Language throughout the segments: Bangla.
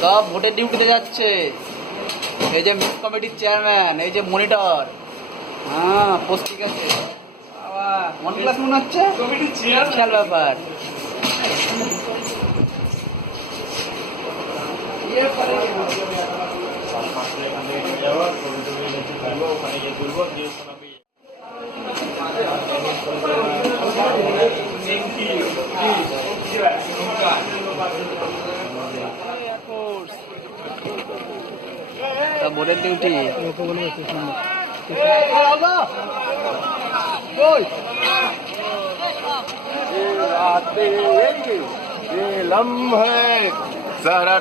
সব ভোটের ডিউটিতে যাচ্ছে। এই যে মিস কমিটির চেয়ারম্যান এই যে মনিটর। হ্যাঁ পোস্টিং আছে। ক্লাস মনে হচ্ছে? বিশাল ব্যাপার। তা বোর্ডের ডিউটি সারা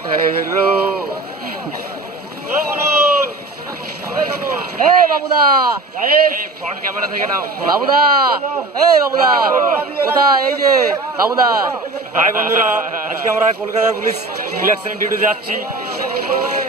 এই বাবুদা। বাবুদা এই যে বাবুদা। ভাই বন্ধুরা আজকে আমরা কলকাতা পুলিশ ইলেকশন ডিউটিতে যাচ্ছি।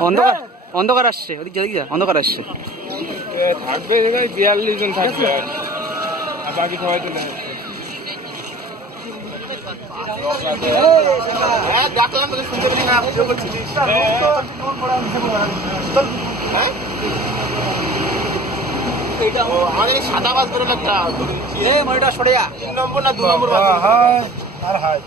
অন্ধকার অন্ধকার আসছে ওদিক যা অন্ধকার আসছে থাকবে বিয়াল্লিশ জন থাকবে আর বাকি সবাই তো দেখলাম আমাদের সাদা বাস বেরোলো একটা এই সরে যা তিন নম্বর না দু নম্বর বাস? আর হাই।